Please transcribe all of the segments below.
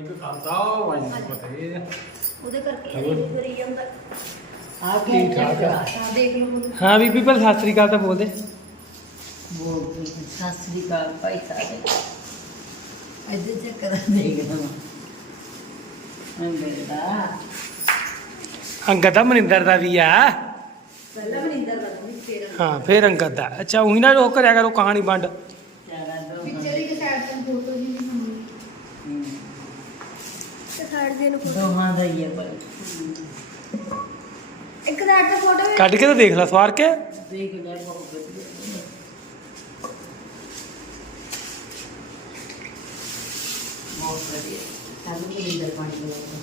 ਜੀ ਕੋ ਖਾਲਸਾ ਵਾਹਿਗੁਰੂ ਜੀ ਕੀ ਫਤਿਹ ਉਹਦੇ ਕਰਕੇ ਇਹ ਕਰੀ ਜਾਂਦਾ। ਆ ਠੀਕ ਠਾਕ ਆ। ਆ ਦੇਖ ਲਓ ਹੁਣ। ਹਾਂ ਬੀਬੀ ਪਰ ਸਤਿ ਸ੍ਰੀ ਅਕਾਲ ਤਾਂ ਬੋਲਦੇ। ਬੋਲ ਭਾਈ ਚੱਕਰ ਅੰਗਦ ਦਾ। ਮਨਿੰਦਰ ਦਾ ਵੀ ਆ। ਪਹਿਲਾਂ ਮਨਿੰਦਰ ਦਾ ਵੀ ਫੇਰ ਹਾਂ ਫੇਰ ਅੰਗਦ ਦਾ। ਅੱਛਾ ਉਹੀ ਨਾ ਉਹ ਕਰਿਆ ਕਰੋ ਕਹਾਣੀ ਵੰਡ ਚਾਰਾ ਦੋ ਪਿਕਚਰ ਇੱਕ ਸਾਈਡ ਤੋਂ ਫੋਟੋ ਜੀ ਨਹੀਂ ਹੁੰਦੀ ਹਮ, ਦਾ ਹੀ ਹੈ ਇੱਕ ਤੋਂ ਫੋਟੋ ਕੱਢ ਕੇ ਤਾਂ ਦੇਖ ਲੈ ਸਵਾਰ ਕੇ। ਦੇਖ ਲੈ ਬਹੁਤ ਵਧੀਆ। ਬਹੁਤ ਵਧੀਆ। ਕੱਲ ਨੂੰ ਇੰਦਰ ਪਾਣੀ ਲਵਾਂਗਾ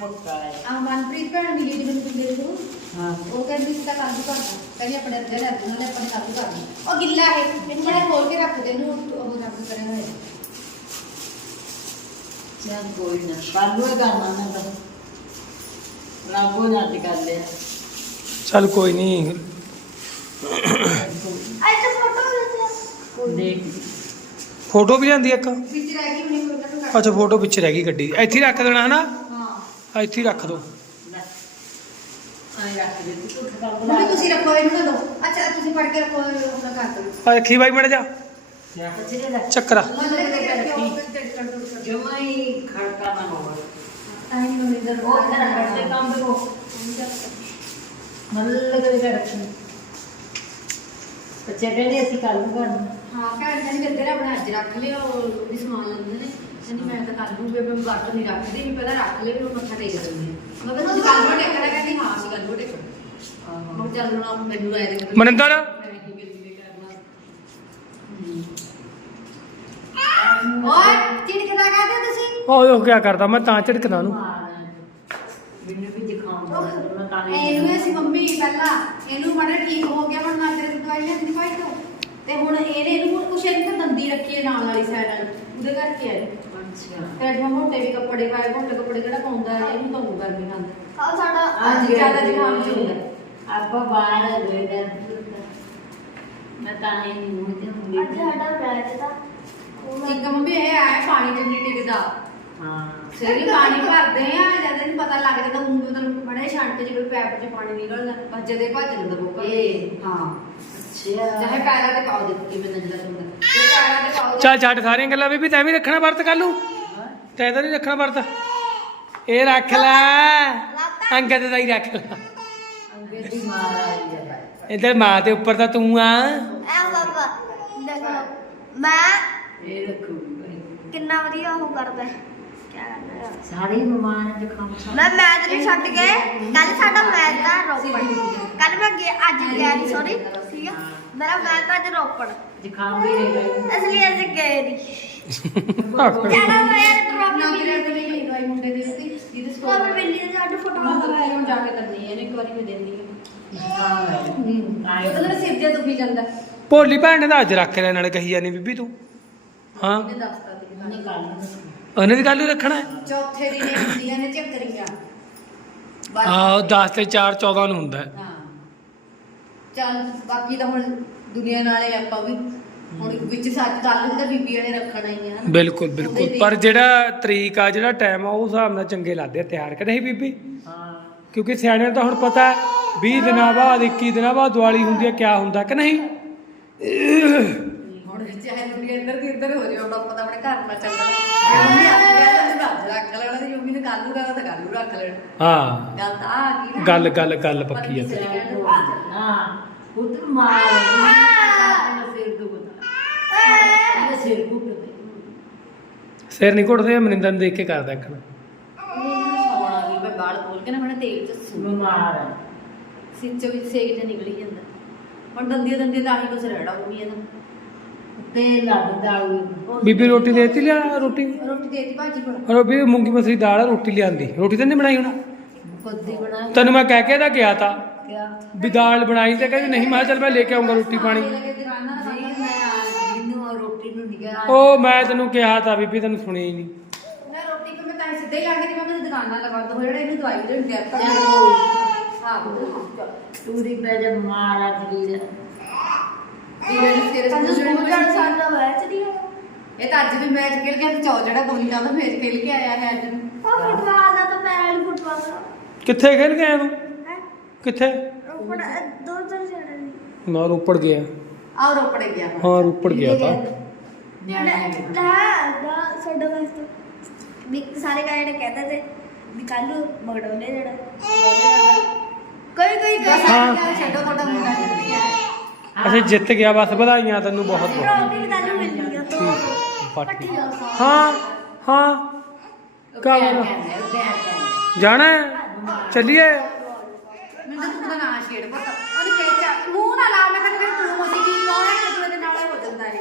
ਮੋਟਾ ਹੈ ਆ ਮਨਪ੍ਰੀਤ ਭੈਣ ਮਿਲੀ ਜੀ ਮੈਨੂੰ ਪਿੰਡੇ ਤੋਂ। ਹਾਂ ਉਹ ਕਹਿੰਦੀ ਸੀ ਤਾਂ ਕਾਬੂ ਕਰਦਾ ਕਹਿੰਦੀ ਆਪਣੇ ਅੱਧੇ ਲੈ ਦੂੰਗਾ ਤੇ ਆਪਣੇ ਕਾਬੂ ਕਰਨਾ ਉਹ ਗਿੱਲਾ ਹੈ ਇਹਨੂੰ ਬੜਾ ਖੋਲ ਕੇ ਰੱਖ ਦੇ ਇਹਨੂੰ ਉਹ ਰੱਖ ਕਰੇ ਹੋਏ। ਚੱਲ ਕੋਈ ਨਾ ਕੱਲ ਨੂੰ ਇਹ ਕਰਨਾ ਨਾ ਤਾਂ ਰੱਬੋ ਨਾ ਤੇ ਕਰ ਲਿਆ। ਚੱਲ ਕੋਈ ਨਹੀਂ ਅੱਜ ਫੋਟੋ ਦੇਖ ਫੋਟੋ ਵੀ ਜਾਂਦੀ ਇੱਕ? ਵਿੱਚ ਰਹਿ ਗਈ ਮੈਨੂੰ ਅੱਛਾ ਫੋਟੋ ਪਿੱਛੇ ਰਹਿ ਗਈ ਗੱਡੀ। ਇੱਥੇ ਹੀ ਰੱਖ ਦੇਣਾ ਹਨਾ? ਹਾਂ। ਇੱਥੇ ਹੀ ਰੱਖ ਦੋ ਲੈ ਆਏ ਰੱਖ ਦੇ ਤੂੰ ਠਕਾ ਬੁਲਾ ਮੰਮੀ ਤੁਸੀਂ ਰੱਖੋ ਇਹਨੂੰ ਨਾ ਦੋ। ਅੱਛਾ ਤੁਸੀਂ ਫੜ ਕੇ ਰੱਖੋ ਆਪਣਾ ਕਰ ਦਿਓ ਆ ਰੱਖੀ ਬਾਈ ਮੜ ਜਾ। ਚੱਕਰਾ ਮਤਲਬ ਕਿ ਰੱਖਿਓ ਤੇ ਕਰ ਦੋ ਜਮਾ ਹੀ ਖੜਕਾ ਨਾ ਹੋਵੇ। ਤਾਂ ਹੀ ਮਨਿੰਦਰ ਉਹ ਤੇਰਾ ਕਰਦੇ ਕੰਮ ਦੇ ਕੋ ਮੱਲ ਕਰੇ ਰੱਖੀ। ਬੱਚੇ ਕਹਿੰਦੇ ਅਸੀਂ ਕੱਲ ਨੂੰ ਕਰਨਾ ਹਾਂ ਭੈਣ ਕਹਿੰਦੀ ਮੇਰੇ ਤੇਰਾ ਆਪਣਾ ਅੱਜ ਰੱਖ ਲਿਓ ਵੀ ਸਮਾਨ ਲੈਂਦੇ ਨੇ। ਕਹਿੰਦੀ ਮੈਂ ਤਾਂ ਕੱਲ ਨੂੰ ਵੀ ਮੈਂ ਬਾਟ ਨਹੀਂ ਰੱਖਦੀ ਵੀ ਪਹਿਲਾਂ ਰੱਖ ਲੈ ਵੀ ਉਹ ਮੱਥਾ ਟੇਕ ਦਿੰਦੇ ਆ ਮੈਂ ਤੁਸੀਂ ਕੱਲ ਨੂੰ ਟੇਕਣਾ ਕਹਿੰਦੀ ਹਾਂ ਅਸੀਂ ਕੱਲ ਨੂੰ ਟੇਕਣਾ ਆਹੋ ਹੁਣ ਚੱਲ ਹੁਣ ਮੈਨੂੰ ਰਾਏ ਦੇ ਮਨਿੰਦਰ? ਮੈਂ ਓਏ ਚਿੜਕਦਾ ਕਾਹਦੇ ਤੁਸੀਂ? ਓਏ ਉਹ ਕੀ ਕਰਦਾ? ਮੈਂ ਤਾਂ ਝਿੜਕਦਾ ਉਹਨੂੰ। ਮੈਨੂੰ ਵੀ ਦਿਖਾਉਂਦਾ ਮੈਂ ਤਾਂ ਨਹੀਂ ਇਹਨੂੰ ਅਸੀਂ ਮੰਮੀ ਪਹਿਲਾਂ ਇਹਨੂੰ ਮਾੜਾ ਠੀਕ ਹੋ ਗਿਆ ਹੁਣ ਨਾ ਤੇਰੇ ਦਵਾਈ ਲੈਂਦੀ ਭਾਈ ਤੋਂ। ਤੇ ਹੁਣ ਇਹਨੇ ਇਹਨੂੰ ਹੁਣ ਕੁਛ ਇਹਨੇ ਤਾਂ ਦੰਦੀ ਰੱਖੀ ਹੈ ਨਾਲ ਵਾਲੀ ਸਾਈਡ ਵਾਲੀ ਉਹਦੇ ਕਰਕੇ ਆਏ ਅੱਛਾ। ਤੇ ਅੱਜ ਮੈਂ ਮੋਟੇ ਵੀ ਕੱਪੜੇ ਪਾਏ ਮੋਟੇ ਕੱਪੜੇ ਕਿਹੜਾ ਪਾਉਂਦਾ? ਹੈ ਇਹਨੂੰ ਤਾਂ ਉਹ ਗਰਮੀ ਨਾਲ। ਆ ਸਾਡਾ ਅੱਜ ਜ਼ਿਆਦਾ ਜ਼ੁਕਾਮ ਚ ਹੁੰਦਾ ਆਪਾਂ ਬਾਹਰ ਗਏ ਦਰ ਮੈਂ ਤਾਂ ਹੀ ਨਹੀਂ ਤੇ ਹੁੰਦੀ। ਬੈਠ ਦਾ। ਇੱਕ ਮੰਮੀ ਇਹ ਆਏ ਪਾਣੀ ਚ ਨਹੀਂ ਟਿਕਦਾ ਹਾਂ। ਸਰੀ ਪਾਣੀ ਭਰਦੇ ਆ ਜਦ ਇਹਨੂੰ ਪਤਾ ਲੱਗ ਜਾਂਦਾ ਹੁਣ ਜਦੋਂ ਬੜੇ ਛੰਟ ਜਿਵੇਂ ਪੈਪ ਚ ਪਾਣੀ ਨਿਕਲਦਾ ਭੱਜੇ ਦੇ ਭੱਜ ਜਾਂਦਾ ਬੋਕਾ ਇਹ। ਹਾਂ। ਅੱਛਾ। ਚਾਹੇ ਪੈਰਾਂ ਤੇ ਪਾਓ ਦੇਖੋ ਕਿਵੇਂ ਨਜ਼ਰ ਹੁੰਦਾ ਚੱਲ ਛੱਡ ਸਾਰੀਆਂ ਗੱਲਾਂ ਬੀਬੀ ਤੈਂ ਵੀ ਰੱਖਣਾ ਵਰਤ ਕੱਲ ਤੈਂ ਤਾਂ ਨਹੀਂ ਰੱਖਣਾ ਵਰਤ। ਇਹ ਰੱਖ ਲੈ। ਅੰਗਦ ਦਾ ਹੀ ਰੱਖ ਲੈ। ਅੰਗੇ ਦੀ ਮਾਰ ਆਈ ਹੈ ਇਧਰ ਮਾਂ ਦੇ ਉੱਪਰ ਤਾਂ ਤੂੰ ਆ। ਐ ਬਾਬਾ ਦੇਖੋ ਮੈਂ ਇਹ ਰੱਖੂਗਾ ਕਿੰਨਾ ਵਧੀਆ ਉਹ ਕਰਦਾ। ਹੈ ਕਿਆ ਕਰਦਾ ਹੈ ਸਾਰੀ। ਮੈਂ ਮੈਚ ਨਹੀਂ ਛੱਡ ਕੇ ਕੱਲ ਸਾਡਾ ਮੈਚ ਦਾ ਰੋਪੜ। ਕੱਲ ਮੈਂ ਗਿਆ ਅੱਜ ਗਿਆ ਨਹੀਂ ਸੌਰੀ ਠੀਕ ਹੈ ਮੇਰਾ ਮੈਚ ਤਾਂ ਅੱਜ ਰੋਪੜ। ਦਿਖਾਉਂ ਵੀ ਨਹੀਂ ਗਈ ਇਸ ਲਈ ਅਸੀਂ ਗਏ ਨਹੀਂ ਜਾਣਾ ਮੈਂ ਯਾਰ ਨਾ ਟਰੋਫੀ ਮੇਰੇ ਤੇ ਲਈ ਦਵਾਈ ਮੁੰਡੇ ਦੇ ਦਿੱਤੀ ਜਿਹਦੇ ਸਕੋਰ ਕੋਲ ਬਿੱਲੀ ਦੇ ਸਾਡੇ ਫੋਟੋ ਮੈਂ ਤਾਂ ਹੁਣ ਜਾ ਕੇ ਕਰਨੀ ਹੈ ਇਹਨੂੰ ਇੱਕ ਵਾਰੀ ਮੈਂ ਦੇਣੀ ਹੈ। ਉਹਦਾ ਦਿਖਾਉਂ ਸਿਰ ਜੇ ਦੁਖੀ ਜਾਂਦਾ। ਭੋਲੀ ਭੈਣ ਨੇ ਤਾਂ ਅੱਜ ਰੱਖ ਲਿਆ ਨਾਲੇ ਕਹੀ ਜਾਨੀ ਬੀਬੀ ਤੂੰ। ਹਾਂ। ਇਹਨੇ ਦੱਸਤਾ ਸੀ ਉਹਨੇ ਵੀ ਕੱਲ ਨੂੰ ਰੱਖਣਾ ਹੈ। ਚੌਥੇ ਦਿਨ ਹੁੰਦੀਆਂ ਨੇ ਝੱਕਰੀਆਂ ਬਸ। ਆਹ 10 ਤੇ 4 14 ਨੂੰ ਹੁੰਦਾ ਹੈ। ਹਾਂ। ਚੱਲ ਬਾਕੀ ਤਾਂ ਹੁਣ ਦੁਨੀਆ ਨਾਲੇ ਆਪਾਂ ਵੀ ਹੁਣ ਵਿੱਚ ਸੱਚ ਗੱਲ ਹੁੰਦਾ ਬੀਬੀ ਵਾਲੇ ਰੱਖਣਾ ਹੀ ਆ। ਹਨਾ। ਬਿਲਕੁਲ। ਬਿਲਕੁਲ ਪਰ ਜਿਹੜਾ ਤਰੀਕ ਆ ਜਿਹੜਾ ਟਾਈਮ ਆ ਉਹ ਹਿਸਾਬ ਨਾਲ ਚੰਗੇ ਲੱਗਦੇ ਆ ਤਿਆਰ ਕਿ ਨਹੀਂ ਬੀਬੀ? ਹਾਂ। ਕਿਉਂਕਿ ਸਿਆਣਿਆਂ ਨੂੰ ਤਾਂ ਹੁਣ ਪਤਾ ਹੈ 20 ਦਿਨਾਂ ਬਾਅਦ 21 ਦਿਨਾਂ ਬਾਅਦ ਦੀਵਾਲੀ ਹੁੰਦੀ ਹੈ ਕਿਆ ਹੁੰਦਾ ਕਿ ਨਹੀਂ? ਹੁਣ ਚਾਹੇ ਦੁਨੀਆ ਇੱਧਰ ਦੀ ਇੱਧਰ ਹੋ ਜਾਏ ਹੁਣ ਆਪਾਂ ਤਾਂ ਆਪਣੇ ਘਰ ਨਾਲ ਚੱਲਣਾ। ਜੇ ਮੰਮੀ ਆ ਗਿਆ ਤਾਂ ਅੱਜ ਰੱਖ ਲੈਣਾ ਤੇ ਮੰਮੀ ਨੇ ਕੱਲ ਨੂੰ ਕਹਣਾ ਤਾਂ ਕੱਲ ਨੂੰ ਰੱਖ ਲੈਣਾ। ਹਾਂ। ਗੱਲ ਤਾਂ ਆ ਗਈ ਨਾ। ਗੱਲ ਗੱਲ ਗੱਲ ਪੱਕੀ ਆ। ਹਾਂ। ਸਿਰ ਨਹੀਂ ਘੁੱਟਦੇ ਮਨਿੰਦਰ ਨੂੰ ਦੇਖ ਕੇ ਕਰਦਾ ਇੱਕ ਸੌਣਾ ਵੀ ਮੈਂ ਬਾਲ ਖੋਲ ਕੇ ਨਾ ਮੈਂ ਤੇਲ ਚ ਸੂ ਬਿਮਾਰ ਹੈ ਸਿੰਚ ਵਿੱਚ ਸੇਕ ਜਿਹਾ ਨਿਕਲੀ ਜਾਂਦਾ। ਹੁਣ ਦੰਦੀਆਂ ਦੰਦੀਆਂ ਤਾਂ ਆਹੀ ਕੁਛ ਰਹਿਣਾ ਮੰਮੀ ਇਹਦਾ। ਤੇਲ ਲੱਗਦਾ ਉਹ ਬੀਬੀ ਰੋਟੀ ਦੇਤੀ ਲਿਆ ਰੋਟੀ? ਰੋਟੀ ਦੇਤੀ ਭਾਜੀ ਔਰ ਵੀ ਮੂੰਗੀ ਮਸਰੀ ਦਾਲ ਆ, ਰੋਟੀ ਲਿਆਂਦੀ। ਰੋਟੀ ਤਾਂ ਨਹੀਂ ਬਣਾਈ ਹੁਣ? ਕਦੀ ਬਣਾ ਤੈਨੂੰ ਮੈਂ ਕਹਿ ਕੇ ਤਾਂ ਗਿਆ ਤਾਂ। ਕਿਆ ਵੀ ਦਾਲ ਬਣਾਈ ਤੇ ਕਹਿੰਦੀ ਨਹੀਂ ਮੈਂ ਕਿਹਾ ਚੱਲ ਮੈਂ ਲੈ ਕੇ ਆਉਂਗਾ ਰੋਟੀ ਪਾਣੀ। ਨਹੀਂ ਮੈਂ ਮੈਨੂੰ ਉਹ ਰੋਟੀ ਨੂੰ ਨਿਗਾਹ ਉਹ ਮੈਂ ਤੈਨੂੰ ਕਿਹਾ ਤਾਂ ਬੀਬੀ ਤੈਨੂੰ ਸੁਣੀ ਹੀ ਨਹੀਂ ਮੈਂ ਰੋਟੀ ਕੋ ਮੈਂ ਤਾਂ ਸਿੱਧਾ ਹੀ ਲਾ ਕੇ ਮੈਂ ਮੈਨੂੰ ਦੁਕਾਨਾਂ ਲਗਾ ਦੋ ਜਿਹੜਾ ਇਹਨੂੰ ਦਵਾਈ ਦੇਣ ਗਿਆ ਤਾਂ ਹਾਂ ਤੂੰ ਦੀ ਪੈ ਜਾ ਆ ਸਰੀਰ ਇਹ ਸਵੇਰੇ ਸਾਨੂੰ ਸਕੂਲ ਜਾਣ ਸਾਡਾ ਮੈਚ ਇਹ ਤਾਂ ਅੱਜ ਵੀ ਮੈਚ ਖੇਲ ਕੇ ਤੇ ਚੌ ਜਿਹੜਾ ਬੋਲੀ ਦਾ ਮੈਚ ਖੇਲ ਕੇ ਆਇਆ ਹੈ ਅੱਜ। ਨੂੰ ਉਹ ਫੁੱਟਬਾਲ ਦਾ ਤਾਂ ਮੈਂ ਫੁੱਟਬਾਲ ਦਾ। ਕਿੱਥੇ ਖੇਲ ਕੇ ਆਇਆ ਤੂੰ? ਕਿੱਥੇ? ਰੋਪੜ ਦੋ ਚਾਰ ਜਣੇ ਨੇ ਨਾ ਰੋਪੜ ਗਿਆ। ਆਹ ਰੋਪੜ ਗਿਆ। ਹਾਂ ਰੋਪੜ ਗਿਆ ਤਾਂ। ਨਿਆਣਾ ਹੈ ਦਾ ਦਾ ਸਾਡਾ ਵਾਸਤੇ। ਵੀ ਸਾਰੇ ਗਾਇ ਨੇ ਕਹਿੰਦੇ ਤੇ ਵੀ ਕੱਲ ਨੂੰ ਮਗਡੋਲੇ ਜਿਹੜਾ। ਕੋਈ ਕੋਈ ਬਸ। ਕੋਈ ਹਾਂ। ਹਾਂ ਛੱਡੋ ਤੁਹਾਡਾ ਮੁੰਡਾ ਜਿੱਤ ਗਿਆ। ਅਸੀਂ ਜਿੱਤ ਗਿਆ ਬਸ ਵਧਾਈਆਂ ਤੈਨੂੰ ਬਹੁਤ ਬਹੁਤ। ਰੋਟੀ ਵੀ ਕੱਲ ਨੂੰ ਮਿਲਣੀ ਆ ਤੋਂ ਪਾਰਟੀ ਹਾਂ ਹਾਂ ਕਹਿੰਦੇ ਜਾਣਾ ਹੈ? ਚੱਲੀਏ? ਮੈਨੂੰ ਤਾਂ ਤੂੰ ਦਾ ਨਾਂ ਛੇੜ ਪੁੱਤ ਉਹਨੇ ਖੇਚਾ ਮੂੰਹ ਨਾ ਲਾ ਮੈਂ ਤਾਂ ਫਿਰ ਤੂੰ ਮੋਸੀ ਕੀ ਕੌਣ ਹੈ ਕਿ ਦੇ ਨਾਲ ਹੋ ਜਾਂਦਾ ਹੈ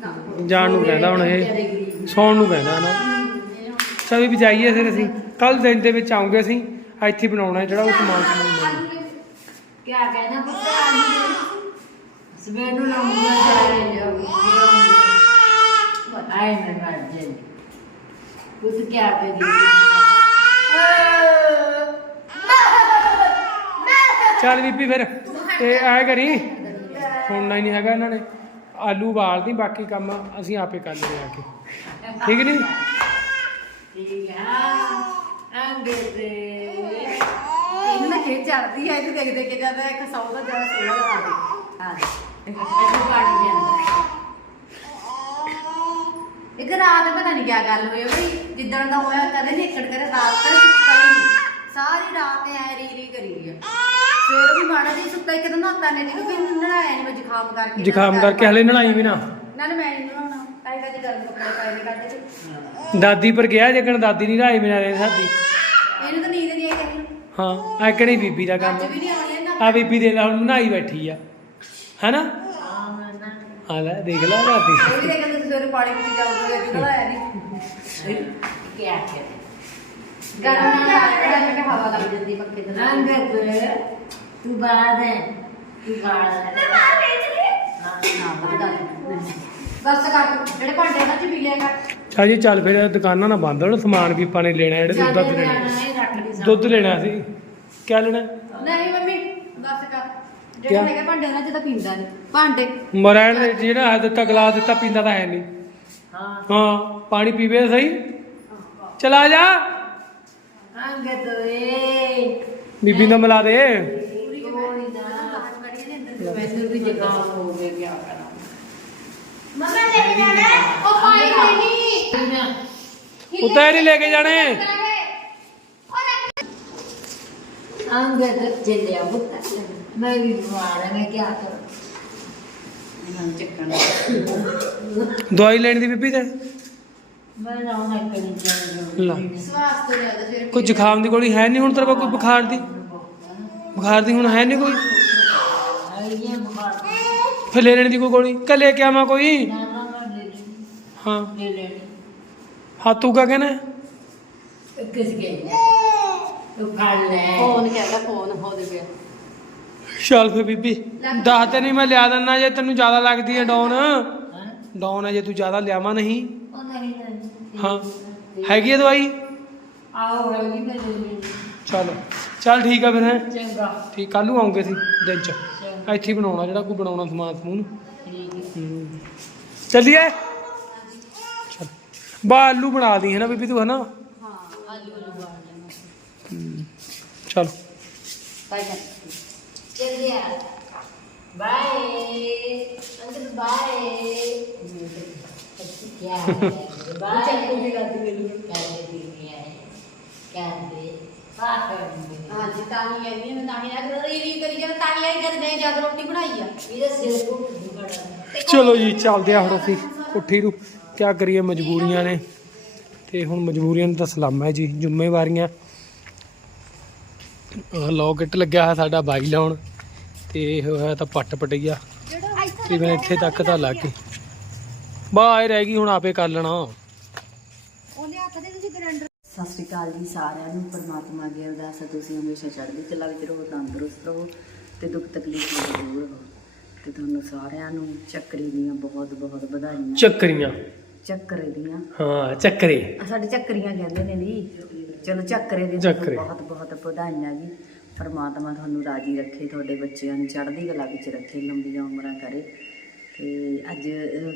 ਨਾ ਜਾਣ ਨੂੰ ਕਹਿੰਦਾ ਹੁਣ ਇਹ ਸੌਣ ਨੂੰ ਕਹਿੰਦਾ ਨਾ ਚਲ ਵੀ ਜਾਈਏ ਫਿਰ ਅਸੀਂ ਕੱਲ ਦਿਨ ਦੇ ਵਿੱਚ ਆਉਂਗੇ ਅਸੀਂ ਇੱਥੇ ਬਣਾਉਣਾ ਜਿਹੜਾ ਉਹ ਸਮਾਨ। ਕਿਆ ਕਹਿਣਾ ਪੁੱਤ ਸਵੇਰ ਨੂੰ ਲਾਉਂਗਾ ਸਾਰੇ ਆਏ ਮੈਂ ਰਾਜਨ ਪੁੱਤ ਕਿਆ ਕਰੀ ਚੱਲ ਬੀਬੀ ਫਿਰ ਤੇ ਐ ਕਰੀ। ਸੁਣਨਾ ਹੀ ਨਹੀਂ ਹੈਗਾ ਇਹਨਾਂ ਨੇ। ਆਲੂ ਉਬਾਲ ਦੀ ਬਾਕੀ ਕੰਮ ਅਸੀਂ ਆਪੇ ਕਰ ਲਵਾਂਗੇ ਆ ਕੇ। ਠੀਕ ਨਹੀਂ? ਠੀਕ ਹੈ। ਅੰਗੇ ਤੇ ਇਹਨੂੰ ਚੜਦੀ ਹੈ ਤੇ ਦੇਖ ਦੇਖ ਕੇ ਜਾਂਦਾ ਇੱਕ ਸੌ ਦਾ ਜ਼ਿਆਦਾ ਸੋਹਣਾ ਲਾ ਦੇ। ਹਾਂ ਇਹ ਪਾਣੀ ਦੇ ਅੰਦਰ। ਇੱਕ ਰਾਤ ਪਤਾ ਨਹੀਂ ਕਿਆ ਗੱਲ ਹੋਈ ਬਈ ਜਿੱਦਣ ਦਾ ਹੋਇਆ ਕਦੇ ਨਹੀਂ ਏਕੜ ਕਰੇ ਰਾਤ ਤੱਕ ਸੁੱਤਾ ਹੀ ਨਹੀਂ। ਸਾਰੀ ਰਾਤ ਐ ਰੀ ਰੀ ਕਰੀ ਗਿਆ ਸਵੇਰ ਵੀ ਮਾੜਾ ਜੀ ਸੁੱਤਾ ਇੱਕ ਦਿਨ ਨਹਾਤਾ ਨੇ ਨਹੀਂ ਕਿਉਂਕਿ ਨਹਾਇਆ ਨਹੀਂ ਮੈਂ ਜ਼ੁਕਾਮ ਕਰਕੇ ਜ਼ੁਕਾਮ ਕਰਕੇ ਹਲੇ ਨਲਾਈ ਵੀ ਨਾ। ਨਾ ਨਾ ਮੈਂ ਨਹੀਂ ਨਹਾਉਣਾ ਕਾਈ ਕਾਈ ਗਰਮ ਕੱਪੜੇ ਪਾਏ ਨੇ ਕੱਢ ਕੇ। ਦਾਦੀ ਪਰ ਗਿਆ ਜੇਕਣ ਦਾਦੀ ਨਹੀਂ ਰਾਈ ਮਿਲਾ ਰਹੇ ਸਾਡੀ ਇਹਨੂੰ ਤਾਂ ਨੀਂਦ ਨਹੀਂ ਆਈ ਕਹੀਂ ਹਾਂ ਐਕਣੀ ਬੀਬੀ ਦਾ ਕੰਮ? ਅੱਜ ਵੀ ਨਹੀਂ ਆਉਣੀ ਨਾ ਆ ਬੀਬੀ ਦੇ ਲਾ ਹੁਣ ਨਹਾਈ ਬੈਠੀ ਆ। ਹੈਨਾ? ਹਾਂ ਮੈਂ ਨਾ ਆ ਲੈ ਦੇਖ ਲੈ ਰਾਤੀ ਇਹ ਵੀ ਤੁਸੀਂ ਸਵੇਰੇ ਪਾਣੀ ਵਿੱਚ ਜਾਓਗੇ ਕਿ ਨਹਾਇਆ ਨਹੀਂ ਕਿਆ ਕਰੇ ਗਰਮ ਨਾਲ ਆਇਆ ਮੈਂ ਕਿਹਾ ਹਵਾ ਲੱਗ ਜਾਂਦੀ ਪੱਖੇ ਦੇ ਨਾਲ ਅੰਗਦ ਤੂੰ ਬਾਦ ਹੈ ਤੂੰ ਬਾਦ ਹੈ ਮੈਂ ਮਾਰ ਵੇਚ ਲਈ ਨਾ ਬਗਦਾ ਬਸ ਕਰ ਜਿਹੜੇ ਭਾਂਡੇ ਨਾ ਚ ਪੀ ਲਿਆ ਕਰ। ਚਾ ਜੀ ਚੱਲ ਫਿਰ ਦੁਕਾਨਾਂ ਨਾ ਬੰਦ ਹੋਣ ਸਮਾਨ ਵੀ ਆਪਾਂ ਨੇ ਲੈਣਾ ਜਿਹੜੇ ਦੁੱਧ ਦੱਧ ਲੈਣਾ। ਦੁੱਧ ਲੈਣਾ ਸੀ। ਕਿਆ ਲੈਣਾ? ਨਹੀਂ ਮੰਮੀ ਬਸ ਕਰ? ਜਿਹੜੇ ਹੈਗੇ ਭਾਂਡੇ ਉਹਨਾਂ ਚ ਤਾਂ ਪੀਂਦਾ ਨਹੀਂ ਭਾਂਡੇ। ਮਰਾਇਣ ਦੇ ਜਿਹੜਾ ਹੈ ਦਿੱਤਾ ਗਲਾਸ ਦਿੱਤਾ ਪੀਂਦਾ ਤਾਂ ਹੈ ਨਹੀਂ ਹਾਂ। ਹਾਂ ਪਾਣੀ ਪੀਵੇ ਸਹੀ। ਚਲਾ ਜਾ। ਬੀਬੀ ਨੂੰ ਮਿਲਾ ਦੇ। ਕੋਈ ਨਾ ਮੈਨੂੰ ਵੀ ਜ਼ੁਕਾਮ ਹੋ ਗਿਆ ਕਿਆ ਕਰਾਂ। ਮਮਾ ਲੈ ਕੇ ਜਾਣਾ ਉਹ ਪਾਈ ਕੋਈ ਨਹੀਂ। ਉੱਤੇ ਨਹੀਂ ਲੈ ਕੇ ਜਾਣੇ। ਅੰਗਦ ਚੱਲਿਆ ਬੁੱਤਾ ਮੈਂ ਵੀ ਬਿਮਾਰ ਹਾਂ ਮੈਂ ਕਿਆ ਕਰਾਂ। ਇਹਨਾਂ ਚੱਕਣ ਦਵਾਈ ਲੈਣ ਦੀ ਬੀਬੀ ਤੇ? ਮੈਂ ਲਾ। ਸਵਾਸ ਤੋਂ ਜ਼ਿਆਦਾ ਫਿਰ ਕੋਈ ਜ਼ੁਕਾਮ ਦੀ ਗੋਲੀ ਹੈ ਨਹੀਂ ਹੁਣ ਤੇਰੇ ਕੋਲ ਕੋਈ ਬੁਖਾਰ ਦੀ? ਬੁਖਾਰ ਦੀ ਹੁਣ ਹੈ ਨਹੀਂ ਕੋਈ? ਫਿਰ ਲੈ ਲੈਣ ਦੀ ਕੋਈ ਗੋਲੀ? ਕਿ ਲੈ ਕੇ ਆਵਾਂ ਕੋਈ। ਨਾ ਨਾ ਨਾ ਲੈ ਲੈ। ਹਾਂ। ਲੈ ਲੈਣੀ ਹਾਂ ਤੂੰ ਕਾ ਕਹਿਣਾ ਕਿਸ ਗਏ ਤੂੰ ਫੜ ਲੈ। ਫੋਨ ਕਹਿੰਦਾ ਫੋਨ ਹੋ ਦੇ ਪਿਆ। ਚੱਲ ਫਿਰ ਬੀਬੀ ਦੱਸ ਤੇ ਨਹੀਂ ਮੈਂ ਲਿਆ ਦਿੰਦਾ ਜੇ ਤੈਨੂੰ ਜ਼ਿਆਦਾ ਲੱਗਦੀ ਹੈ ਡਾਊਨ। ਹਾਂ ਡਾਊਨ ਹੈ ਜੇ ਤੂੰ ਜ਼ਿਆਦਾ ਲਿਆਵਾਂ ਨਹੀਂ। ਉਹ ਨਹੀਂ ਨਹੀਂ ਹਾਂ ਹੈਗੀ ਹੈ ਦਵਾਈ? ਆਓ ਹੈਗੀ ਮੈਂ ਲੈ ਲੈਣੀ ਚੱਲ ਚੱਲ ਠੀਕ ਆ ਫਿਰ ਹੈ। ਚੰਗਾ। ਠੀਕ ਕੱਲ ਨੂੰ ਆਉਂਗੇ ਅਸੀਂ ਦਿਨ ਚ। ਚੰਗਾ। ਇੱਥੇ ਹੀ ਬਣਾਉਣਾ ਜਿਹੜਾ ਕੋਈ ਬਣਾਉਣਾ ਸਮਾਨ ਸਮੂਨ। ਠੀਕ ਹੈ। ਚੱਲੀਏ? ਚੱਲ। ਬਾ ਆਲੂ ਬਣਾ ਦੀ ਹੈ ਨਾ ਬੀਬੀ ਤੂੰ ਹੈ ਨਾ ਹਾਂ ਆਲੂ ਆਲੂ ਲੈਣਾ ਚਲ। ਬਾਈ ਕਰ ਚੱਲਿਆ ਬਾਏ ਅੰਕਲ ਬਾਏ क्या है बाय ਚੱਕੂ ਵੀ ਲੱਗ ਗਈ क्या दे दिया है क्या दे पाकर ਹਾਂ ਜੀ ਤਾਂ ਹੀ ਕਹਿੰਦੀ ਮੈਂ ਤਾਂ ਹੀ ਨਾ ਰੀ ਰੀ ਕਰੀ ਜਾਂਦਾ ਤਾਂ ਹੀ ਆਈ ਜਦ ਮੈਂ ਜਦ ਰੋਟੀ ਬਣਾਈ ਆ इधर सिर को दुबड़ा ਚਲੋ ਜੀ ਚੱਲਦੇ ਆ ਹੁਣ ਅਸੀਂ ਉੱਠੀ ਨੂੰ ਕਿਆ ਕਰੀਏ ਮਜਬੂਰੀਆਂ ਨੇ ਤੇ ਹੁਣ ਮਜਬੂਰੀਆਂ ਨੂੰ ਤਾਂ ਸਲਾਮ ਹੈ ਜੀ ਜ਼ਿੰਮੇਵਾਰੀਆਂ ਆਹ ਲੋਕਟ ਲੱਗਿਆ ਹੋਇਆ ਸਾਡਾ ਬਾਈ ਲਾਉਣ ਤੇ ਇਹ ਹੋਇਆ ਤਾਂ ਪੱਟ ਪਟਈਆ। ਜਿਹੜਾ ਇੱਥੇ ਤਕਰੀਬਨ ਇੱਥੇ ਤੱਕ ਤਾਂ ਲੱਗ ਗਈ। ਬਾ ਇਹ ਰਹਿ ਗਈ ਹੁਣ ਆਪੇ ਕਰ ਲੈਣਾ। ਉਹਦੇ ਹੱਥ ਦੇ ਤੁਸੀਂ ਗਰੈਂਡਰ। ਸਤਿ ਸ਼੍ਰੀ ਅਕਾਲ ਜੀ ਸਾਰਿਆਂ ਨੂੰ ਪਰਮਾਤਮਾ ਦੀ ਅਰਦਾਸ ਹੈ ਤੁਸੀਂ ਹਮੇਸ਼ਾ ਚੜ੍ਹਦੀ ਕਲਾ ਵਿੱਚ ਰਹੋ ਤੰਦਰੁਸਤ ਰਹੋ ਤੇ ਦੁੱਖ ਤਕਲੀਫ ਤੋਂ ਦੂਰ ਰਹੋ। ਤੇ ਤੁਹਾਨੂੰ ਸਾਰਿਆਂ ਨੂੰ ਚੱਕਰੀ ਦੀਆਂ ਬਹੁਤ ਬਹੁਤ ਵਧਾਈਆਂ। ਚੱਕਰੀਆਂ। ਚੱਕਰੇ ਦੀਆਂ। ਹਾਂ ਚੱਕਰੇ। ਸਾਡੇ ਚੱਕਰੀਆਂ ਕਹਿੰਦੇ ਨੇ ਜੀ। ਚਲੋ ਚੱਕਰੇ ਦੇ ਚੱਕਰੇ। ਬਹੁਤ ਬਹੁਤ ਵਧਾਈਆਂ ਜੀ। ਪਰਮਾਤਮਾ ਤੁਹਾਨੂੰ ਰਾਜੀ ਰੱਖੇ, ਤੁਹਾਡੇ ਬੱਚਿਆਂ ਨੂੰ ਚੜ੍ਹਦੀ ਕਲਾ ਵਿੱਚ ਰੱਖੇ, ਲੰਬੀਆਂ ਉਮਰਾਂ ਕਰੇ। ਤੇ ਅੱਜ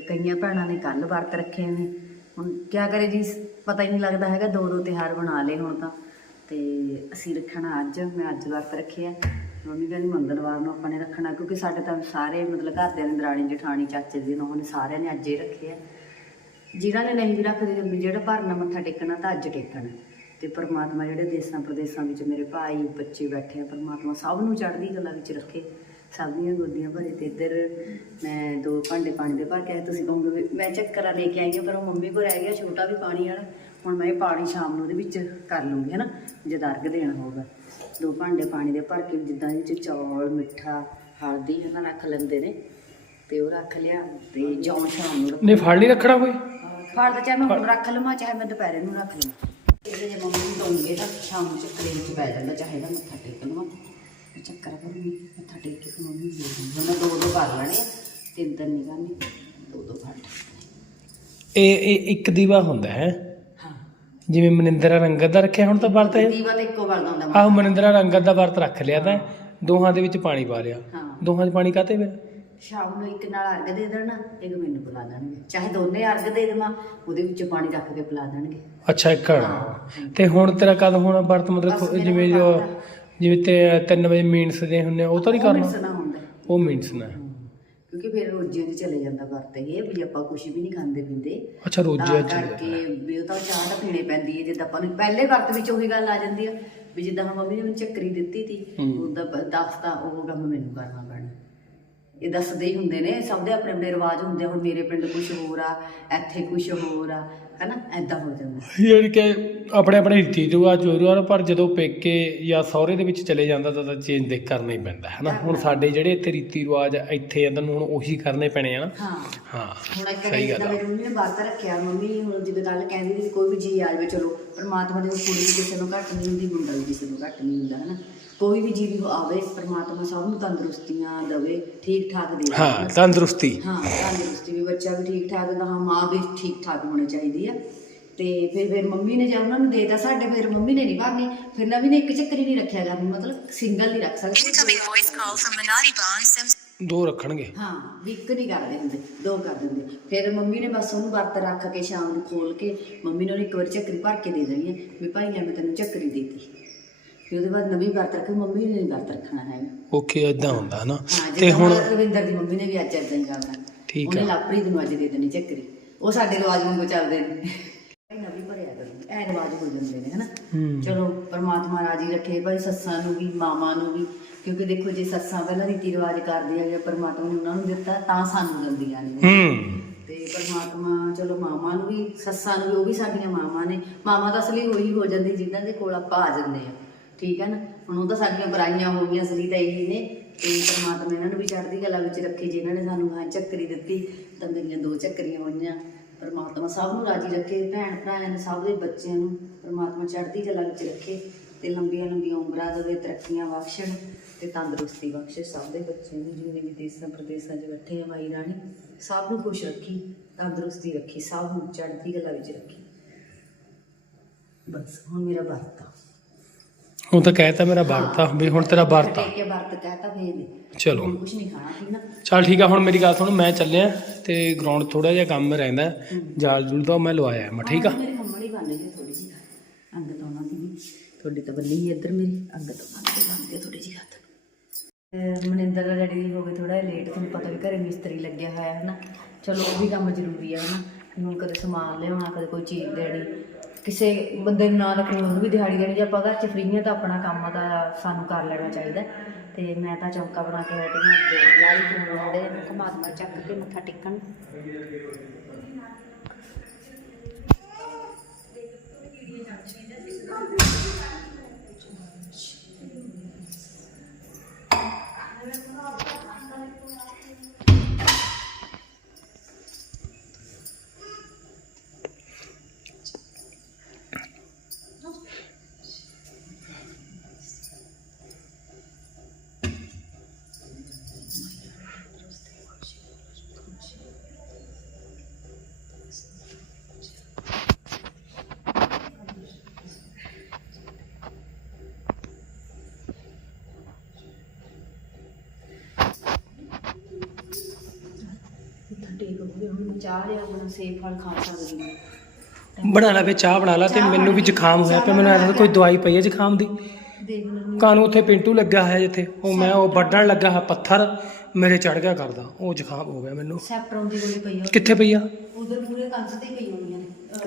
ਕਈਆਂ ਭੈਣਾਂ ਨੇ ਕੱਲ ਵਰਤ ਰੱਖੇ ਨੇ। ਹੁਣ ਕਿਆ ਕਰੇ ਜੀ, ਪਤਾ ਹੀ ਨਹੀਂ ਲੱਗਦਾ ਹੈਗਾ ਦੋ ਦੋ ਤਿਹਾਰ ਬਣਾ ਲਏ ਹੁਣ ਤਾਂ। ਤੇ ਅਸੀਂ ਰੱਖਣਾ ਅੱਜ, ਮੈਂ ਅੱਜ ਵਰਤ ਰੱਖਿਆ ਮੰਮੀ ਕਹਿੰਦੀ ਮੰਗਲਵਾਰ ਨੂੰ ਆਪਾਂ ਨੇ ਰੱਖਣਾ, ਕਿਉਂਕਿ ਸਾਡੇ ਤਾਂ ਸਾਰੇ ਮਤਲਬ ਘਰਦਿਆਂ ਦੇ ਦਰਾਣੀ, ਜਠਾਣੀ, ਚਾਚੇ ਦੀ ਉਹਨਾਂ ਨੇ ਸਾਰਿਆਂ ਨੇ ਅੱਜ ਹੀ ਰੱਖਿਆ ਜਿਨ੍ਹਾਂ ਨੇ ਨਹੀਂ ਵੀ ਰੱਖਦੇ, ਵੀ ਜਿਹੜਾ ਭਰਨਾ ਮੱਥਾ ਟੇਕਣਾ, ਤਾਂ ਅੱਜ ਟੇਕਣਾ। ਤੇ ਪਰਮਾਤਮਾ ਜਿਹੜੇ ਦੇਸਾਂ ਪ੍ਰਦੇਸਾਂ ਵਿੱਚ ਮੇਰੇ ਭਾਈ ਬੱਚੇ ਬੈਠੇ ਆ ਪਰਮਾਤਮਾ ਸਭ ਨੂੰ ਚੜ੍ਹਦੀ ਕਲਾ ਵਿੱਚ ਰੱਖੇ। ਸਭ ਦੀਆਂ ਗੋਦੀਆਂ ਭਰੇ ਤੇ ਇੱਧਰ ਮੈਂ ਦੋ ਭਾਂਡੇ ਪਾਣੀ ਦੇ ਭਰ ਕੇ ਆਈ। ਤੁਸੀਂ ਕਹੋਗੇ ਵੀ ਮੈਂ ਚੱਕਰਾ ਲੈ ਕੇ ਆਈ ਹਾਂ ਪਰ ਉਹ ਮੰਮੀ ਕੋਲ ਰਹਿ ਗਿਆ ਛੋਟਾ ਵੀ ਪਾਣੀ ਵਾਲਾ। ਹੁਣ ਮੈਂ ਇਹ ਪਾਣੀ ਸ਼ਾਮ ਨੂੰ ਉਹਦੇ ਵਿੱਚ ਕਰ ਲੂੰਗੀ ਹਨਾ? ਜਦ ਅਰਗ ਦੇਣਾ ਹੋਊਗਾ। ਦੋ ਭਾਂਡੇ ਪਾਣੀ ਦੇ ਭਰ ਕੇ ਜਿੱਦਾਂ ਵਿੱਚ ਚੌਲ ਮਿੱਠਾ ਹਲਦੀ ਹਨਾ ਰੱਖ ਲੈਂਦੇ ਨੇ। ਤੇ ਉਹ ਰੱਖ ਲਿਆ ਤੇ ਜੌਂ ਸ਼ਾਮ ਨੂੰ ਨਹੀਂ ਫੜ ਨਹੀਂ ਰੱਖਣਾ ਕੋਈ? ਫੜ ਤਾਂ ਚਾਹੇ ਮੈਂ ਹੁਣ ਰੱਖ ਲਵਾਂ ਚਾਹੇ ਮੈਂ ਦੁਪਹਿਰੇ ਨੂੰ ਰੱਖ ਲਵਾਂ। ਇਹਦੇ ਜੇ ਮੰਮੀ ਨੂੰ ਦਊਂਗੇ ਤਾਂ ਸ਼ਾਮ ਨੂੰ ਚੱਕਰੇ ਵਿੱਚ ਪੈ ਜਾਂਦਾ ਚਾਹੇ ਤਾਂ ਮੱਥਾ ਟੇਕ ਲਵਾਂ ਮੈਂ ਚੱਕਰ ਕਰੂੰਗੀ ਮੱਥਾ ਟੇਕ ਕੇ ਮੰਮੀ ਦੇ ਦੂੰਗੀ ਮੈਂ ਦੋ ਦੋ ਕਰ ਲੈਣੇ ਤਿੰਨ ਤਿੰਨ ਨਹੀਂ ਕਰਨੀ ਦੋ ਦੋ ਫੜ ਇਹ ਇਹ ਇੱਕ ਦੀਵਾ ਹੁੰਦਾ ਹੈ। ਜਿਵੇਂ ਮਨਿੰਦਰਾ ਰੰਗਤ ਦਾ ਰੱਖਿਆ ਹੁਣ ਤਾਂ ਵਰਤ ਹੈ ਦੀਵਾ ਤਾਂ ਇੱਕੋ ਵਰਦਾ ਹੁੰਦਾ। ਆਹ ਮਨਿੰਦਰਾ ਰੰਗਤ ਦਾ ਵਰਤ ਰੱਖ ਲਿਆ ਤਾਂ ਦੋਹਾਂ ਦੇ ਵਿੱਚ ਪਾਣੀ ਪਾ ਲਿਆ। ਦੋਹਾਂ 'ਚ ਪਾਣੀ ਕਾਤੇ ਫਿਰ ਸ਼ਾਮ ਨੂੰ ਇੱਕ ਨਾਲ ਅਰਗ ਦੇ ਦੇਣਾ ਇੱਕ ਮੈਨੂੰ ਪਿਲਾ ਦੇਣਗੇ। ਚਾਹੇ ਦੋਨੇ ਅਰਗ ਦੇ ਦੇਵਾਂ ਉਹਦੇ ਵਿੱਚ ਪਾਣੀ ਰੱਖ ਕੇ ਪਿਲਾ ਦੇਣਗੇ। ਅੱਛਾ ਇੱਕ ਤੇ ਹੁਣ ਤੇਰਾ ਕਦ ਹੋਣਾ? ਵਰਤ ਮਤਲਬ ਬਸ ਮੇਰਾ ਜਿਵੇਂ ਜੋ ਵਰਤ ਆ। ਜਿਵੇਂ ਤੇ 3 ਵਜੇ ਮੀਨਸ ਦੇ ਆ, ਉਹ ਤਾਂ ਨਹੀਂ ਉਹ ਕਰਨਾ? ਮਿਕਸ ਨਾ ਹੁੰਦਾ। ਉਹ ਮੀਨਸ ਨਾ ਕਿਉਂਕਿ ਫਿਰ ਰੋਜ਼ਿਆਂ 'ਚ ਚਲੇ ਜਾਂਦਾ ਵਰਤ ਇਹ ਵੀ ਆਪਾਂ ਕੁਝ ਵੀ ਨਹੀਂ ਖਾਂਦੇ ਪੀਂਦੇ। ਅੱਛਾ ਤਾਂ ਰੋਜ਼ਿਆਂ ਚ। ਕਰਕੇ ਵੀ ਉਹ ਤਾਂ ਚਾਹ ਤਾਂ ਪੀਣੇ ਪੈਂਦੀ ਹੈ ਜਿੱਦਾਂ ਆਪਾਂ ਨੂੰ ਪਹਿਲੇ ਵਕਤ ਵਿੱਚ ਉਹੀ ਗੱਲ ਆ ਜਾਂਦੀ ਆ ਵੀ ਜਿੱਦਾਂ ਹੁਣ ਮੰਮੀ ਨੇ ਮੈਨੂੰ ਚੱਕਰੀ ਦਿੱਤੀ ਸੀ ਹੂੰ। ਉਹਦਾ ਬ- ਦੱਸਦਾ ਉਹ ਕੰਮ ਮੈਨੂੰ ਕਰਨਾ ਇਹ ਦੱਸਦੇ ਹੀ ਹੁੰਦੇ ਨੇ ਸਭ ਦੇ ਆਪਣੇ ਆਪਣੇ ਰਿਵਾਜ ਹੁੰਦੇ ਆ ਹੁਣ ਮੇਰੇ ਪਿੰਡ ਕੁਝ ਹੋਰ ਆ ਇੱਥੇ ਕੁਝ ਹੋਰ ਆ ਹਨਾ? ਐਦਾਂ ਹੋ ਜਾਂਦਾ। ਯਾਨੀ ਕਿ ਆਪਣੇ ਆਪਣੇ ਰੀਤੀ ਰਿਵਾਜ ਜ਼ਰੂਰ ਪਰ ਜਦੋਂ ਪੇਕੇ ਜਾਂ ਸਹੁਰੇ ਦੇ ਵਿੱਚ ਚਲੇ ਜਾਂਦਾ ਤਾਂ ਚੇਂਜ ਦੇਖ ਕਰਨਾ ਹੀ ਪੈਂਦਾ ਹੈ ਨਾ ਹੁਣ ਸਾਡੇ ਜਿਹੜੇ ਇੱਥੇ ਰੀਤੀ ਰਿਵਾਜ ਆ, ਇੱਥੇ ਤੁਹਾਨੂੰ ਹੁਣ ਉਹੀ ਕਰਨੇ ਪੈਣੇ ਆ ਨਾ। ਹਾਂ। ਹਾਂ ਹੁਣ ਇੱਕ ਸਹੀ ਜਿੱਦਾਂ ਗੱਲ ਆ। ਮੇਰੀ ਮੰਮੀ ਨੇ ਵਰਤ ਰੱਖਿਆ ਮੰਮੀ ਹੁਣ ਜਿੱਦਾਂ ਗੱਲ ਕਹਿੰਦੀ ਸੀ ਵੀ ਕੋਈ ਵੀ ਜੀ ਆ ਜਾਵੇ ਚਲੋ ਪਰਮਾਤਮਾ ਦੀ ਕੁੜੀ ਵੀ ਕਿਸੇ ਨੂੰ ਘੱਟ ਨਹੀਂ ਹੁੰਦੀ ਮੁੰਡਾ ਵੀ ਕਿਸੇ ਨੂੰ ਘੱਟ ਨਹੀਂ ਹੁੰਦਾ ਹਨਾ? ਕੋਈ ਵੀ ਜੀਵ ਆਵੇ ਪਰਮਾਤਮਾ ਸਭ ਨੂੰ ਤੰਦਰੁਸਤੀਆਂ ਦੇਵੇ ਠੀਕ ਠਾਕ ਦੇ ਹਾਂ ਤੰਦਰੁਸਤੀ। ਹਾਂ ਤੰਦਰੁਸਤੀ ਵੀ ਬੱਚਾ ਵੀ ਠੀਕ ਠਾਕ ਦਾ ਮਾਂ ਵੀ ਠੀਕ ਠਾਕ ਹੋਣੀ ਚਾਹੀਦੀ ਆ। ਤੇ ਫਿਰ ਫਿਰ ਮੰਮੀ ਨੇ ਜਦ ਉਹਨਾਂ ਨੂੰ ਦੇਤਾ ਸਾਡੇ ਫਿਰ ਮੰਮੀ ਨੇ ਨਹੀਂ ਭਰਨੀ ਫਿਰ ਨਵੀਂ ਨੇ ਇੱਕ ਚੱਕਰੀ ਨਹੀਂ ਰੱਖਿਆ ਕਰਨੀ ਮਤਲਬ ਸਿੰਗਲ ਨਹੀਂ ਰੱਖ ਸਕਦੇ। Incoming voice call from Minotti Bond Sims. ਦੋ ਰੱਖਣਗੇ। ਹਾਂ ਵੀ ਇੱਕ ਨਹੀਂ ਕਰਦੇ ਹੁੰਦੇ ਦੋ ਕਰ ਦਿੰਦੇ। ਫਿਰ ਮੰਮੀ ਨੇ ਬਸ ਉਹਨੂੰ ਵਰਤ ਰੱਖ ਕੇ ਸ਼ਾਮ ਨੂੰ ਖੋਲ ਕੇ ਮੰਮੀ ਨੇ ਉਹਨੂੰ ਇੱਕ ਵਾਰ ਚੱਕਰੀ ਭਰ ਕੇ ਦੇ ਦੇਣੀ ਹੈ ਵੀ ਭਾਈ ਲੈ ਮੈਂ ਤੈਨੂੰ ਚੱਕਰੀ ਦੇਤੀ। ਫਿਰ ਉਹਦੇ ਬਾਅਦ ਨਵੀਂ ਵਰਤ ਰੱਖੀ ਮੰਮੀ ਨੇ ਨਹੀਂ ਵਰਤ ਰੱਖਣਾ ਹੈ। ਓਕੇ ਇਦਾਂ ਹੁੰਦਾ ਨਾ ਤੇ ਹੁਣ ਰਵਿੰਦਰ ਦੀ ਮੰਮੀ ਨੇ ਵੀ ਅੱਜ ਏਦਾਂ ਹੀ ਕਰਨਾ। ਠੀਕ ਉਹਨੇ ਆ। ਲਾਪਰੀ ਨੂੰ ਅੱਜ ਦੇ ਦੇਣੀ ਚੱਕਰੀ। ਉਹ ਸਾਡੇ ਰਿਵਾਜ ਵਾਂਗੂ ਚੱਲਦੇ ਨੇ। ਨਵੀਂ ਭਰਿਆ ਕਰੋ। ਐ ਰਿਵਾਜ ਹੋ ਜਾਂਦੇ ਨੇ ਹਨਾ? ਚਲੋ ਪਰਮਾਤਮਾ ਰਾਜੀ ਰੱਖੇ ਭਾਈ ਸੱਸਾਂ ਨੂੰ ਵੀ ਮਾਵਾਂ ਨੂੰ ਵੀ। ਕਿਉਂਕਿ ਦੇਖੋ ਜੇ ਸੱਸਾਂ ਪਹਿਲਾਂ ਰੀਤੀ ਰਿਵਾਜ ਕਰਦੀਆਂ ਜਾਂ ਪਰਮਾਤਮਾ ਨੇ ਉਹਨਾਂ ਨੂੰ ਦਿੱਤਾ ਤਾਂ ਸਾਨੂੰ ਦਿੰਦੀਆਂ ਨੇ। ਹੂੰ। ਤੇ ਪਰਮਾਤਮਾ ਚਲੋ ਮਾਵਾਂ ਨੂੰ ਵੀ ਸੱਸਾਂ ਨੂੰ ਵੀ ਉਹ ਵੀ ਸਾਡੀਆਂ ਮਾਵਾਂ ਨੇ। ਮਾਵਾਂ ਤਾਂ ਅਸਲੀ ਹੋਈ ਹੋ ਜਾਂਦੀ ਜਿਨ੍ਹਾਂ ਦੇ ਕੋਲ ਆਪਾਂ ਆ ਜਾਂਦੇ ਆ। ਠੀਕ ਹੈ ਨਾ? ਹੁਣ ਉਹ ਤਾਂ ਸਾਡੀਆਂ ਬੁਰਾਈਆਂ ਹੋ ਗਈਆਂ ਅਸਲੀ ਤਾਂ ਇਹੀ ਨੇ। ਤੇ ਪਰਮਾਤਮਾ ਇਹਨਾਂ ਨੂੰ ਵੀ ਚੜ੍ਹਦੀ ਕਲਾ ਵਿੱਚ ਰੱਖੇ ਜਿਨ੍ਹਾਂ ਨੇ ਸਾਨੂੰ ਹਾਂ ਚੱਕਰੀ ਦਿੱਤੀ, ਤਾਂ ਮੇਰੀਆਂ ਦੋ ਚੱਕਰੀਆਂ ਹੋਈਆਂ। ਪਰਮਾਤਮਾ ਸਭ ਨੂੰ ਰਾਜੀ ਰੱਖੇ, ਭੈਣ ਭਰਾਵਾਂ ਨੂੰ ਸਭ ਦੇ ਬੱਚਿਆਂ ਨੂੰ ਪਰਮਾਤਮਾ ਚੜ੍ਹਦੀ ਕਲਾ ਵਿੱਚ ਰੱਖੇ ਤੇ ਲੰਬੀਆਂ ਲੰਬੀਆਂ ਉਮਰਾਂ ਦੇਵੇ ਤਰੱਕੀਆਂ ਬਖਸ਼ਣ ਤੇ ਤੰਦਰੁਸਤੀ ਬਖਸ਼ੇ। ਸਭ ਦੇ ਬੱਚਿਆਂ ਨੂੰ ਜਿੰਨੇ ਵੀ ਦੇਸਾਂ ਪ੍ਰਦੇਸਾਂ 'ਚ ਬੈਠੇ ਆ ਮਾਈ ਰਾਣੀ, ਸਭ ਨੂੰ ਖੁਸ਼ ਰੱਖੀ, ਤੰਦਰੁਸਤੀ ਰੱਖੀ, ਸਭ ਨੂੰ ਚੜ੍ਹਦੀ ਕਲਾ ਵਿੱਚ ਰੱਖੀ। ਬਸ, ਹੁਣ ਮੇਰਾ ਵਰਤ ਆ। ਹੁਣ ਤਾਂ ਕਹਿਤਾ ਮੇਰਾ ਵਰਤ ਆ ਵੀ ਹੁਣ ਤੇਰਾ ਵਰਤ। ਆ ਟੇਕ ਕੇ ਵਰਤ ਕਹਤਾ ਫੇਰ ਨਹੀਂ ਚਲੋ। ਕੁਝ ਨਹੀਂ ਖਾਣਾ ਪੀਣਾ ਚਲ ਠੀਕ ਆ ਹੁਣ ਮੇਰੀ ਗੱਲ ਸੁਣ ਮੈਂ ਚੱਲਿਆ ਤੇ ਗਰਾਊਂਡ ਥੋੜਾ ਜਿਹਾ ਕੰਮ ਰਹਿੰਦਾ ਜਾਲ ਜੁਲ ਦਾ ਮੈਂ ਲਵਾਇਆ ਮੈਂ ਠੀਕ ਆ? ਹਾਂ, ਮੇਰੀ ਮੰਮਾ ਦੀ ਬਣ ਰਹੀ ਹੈ ਥੋੜੀ ਜਿਹੀ ਅੰਗ ਤਾਂ ਉਹਨਾਂ ਦੀ ਵੀ ਤੁਹਾਡੀ ਤਾਂ ਬੰਨੀ ਹੀ ਇੱਧਰ ਮੇਰੀ ਅੰਗ ਤਾਂ ਉਹਨਾਂ ਦੀ ਬਣਦੀ ਹੈ ਥੋੜੀ ਜਿਹੀ ਹੱਥ। ਅਹ ਮਨਿੰਦਰ ਦਾ ਦੀ ਹੋ ਗਏ ਥੋੜਾ ਲੇਟ ਤੁਹਾਨੂੰ ਪਤਾ ਵੀ ਘਰੇ ਮਿਸਤਰੀ ਲੱਗਿਆ ਹੋਇਆ ਹੈ ਨਾ। ਚਲੋ ਉਹ ਵੀ ਕੰਮ ਜ਼ਰੂਰੀ ਹੈ ਨਾ। ਹੁਣ ਕਦੇ ਸਮਾਨ ਲਿਆਉਣਾ ਕਦੇ ਕੋਈ ਚੀਜ਼ ਦੇਣੀ। ਕਿਸੇ ਬੰਦੇ ਨੂੰ ਨਾ ਰੱਖਣੀ ਉਹਨੂੰ ਵੀ ਦਿਹਾੜੀ ਦੇਣੀ, ਜੇ ਆਪਾਂ ਘਰ 'ਚ ਫਰੀ ਹਾਂ ਤਾਂ ਆਪਣਾ ਕੰਮ ਦਾ ਸਾਨੂੰ ਕਰ ਲੈਣਾ ਚਾਹੀਦਾ। ਤੇ ਮੈਂ ਤਾਂ ਚੌਂਕਾ ਬਣਾ ਕੇ ਬੈਠੀ ਹਾਂ ਲਾਲੀ ਤੋਂ ਮੁੰਡੇ ਨੂੰ ਘੁਮਾ ਚੱਕ ਕੇ ਮੱਥਾ ਟੇਕਣ। ਵੀ ਹੁਣ ਚਾਹ ਲਿਆ ਹੁਣ ਸੇਬ ਫਲ ਖਾ ਸਕਦੀ ਹਾਂ ਬਣਾ ਲੈ ਫੇ ਚਾਹ ਬਣਾ ਲਾ ਤੇ ਮੈਨੂੰ ਵੀ ਜ਼ੁਕਾਮ ਹੋਇਆ ਪਿਆ ਮੈਨੂੰ ਐਂ ਕੋਈ ਦਵਾਈ ਪਈ ਹੈ ਜ਼ੁਕਾਮ ਦੀ। ਦੇਖ ਲੈਂਦੀ ਕਾਨੂੰ ਉੱਥੇ ਪਿੰਟੂ ਲੱਗਾ ਹੈ ਜਿੱਥੇ? ਉਹ ਮੈਂ ਉਹ ਵੱਢਣ ਲੱਗਾ ਹੈ ਪੱਥਰ ਮੇਰੇ ਚੜ ਗਿਆ ਕਰਦਾ। ਉਹ ਜ਼ੁਕਾਮ ਹੋ ਗਿਆ ਮੈਨੂੰ। ਸੈਪਰੋਨ ਦੀ ਗੋਲੀ ਪਈ ਆ ਕਿੱਥੇ ਪਈ ਆ? ਉਧਰ ਪੂਰੇ ਕੰਸ ਤੇ ਪਈ ਹੋਣੀਆਂ ਨੇ